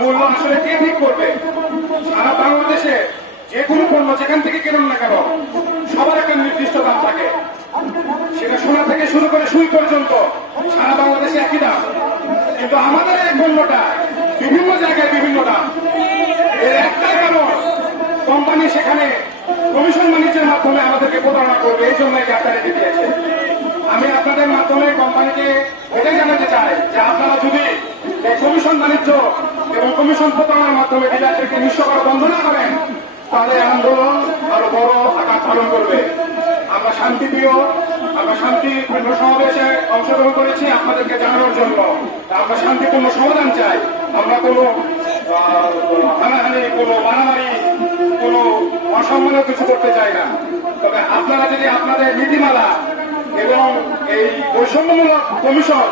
মূল্য আসলে কে ঠিক করবে? সারা বাংলাদেশে যে কোনো পণ্য যেখান থেকে কেনুন না কেন সবার একটা নির্দিষ্ট দাম থাকে। সেটা সোনা থেকে শুরু করে সুই পর্যন্ত সারা বাংলাদেশে একই দাম, কিন্তু আমাদের এই পণ্যটা বিভিন্ন জায়গায় বিভিন্ন দাম। এর একটাই কারণ, কোম্পানি সেখানে কমিশন বাণিজ্যের মাধ্যমে আমাদেরকে প্রতারণা করবে, এই জন্য এই গ্রেফতারিটি দিয়েছে। আমি আপনাদের মাধ্যমে কোম্পানিকে এটাই জানাতে চাই যে আপনারা যদি এই কমিশন বাণিজ্য এবং কমিশন প্রতারণার মাধ্যমে ডিলারদেরকে নিঃস্ব করা বন্ধ না করেন, তাদের আন্দোলন আরো বড় আকার ধারণ করবে। আমরা শান্তিপ্রিয়, আমরা শান্তিপূর্ণ সমাবেশে অংশগ্রহণ করেছি আপনাদেরকে জানানোর জন্য। আমরা শান্তিপূর্ণ সমাধান চাই। আমরা কোনো হানাহানি, কোনো মারামারি, কোনো অসম্মানের কিছু করতে চাই না। তবে আপনারা যদি আপনাদের নীতিমালা এবং এই বৈষম্যমূলক কমিশন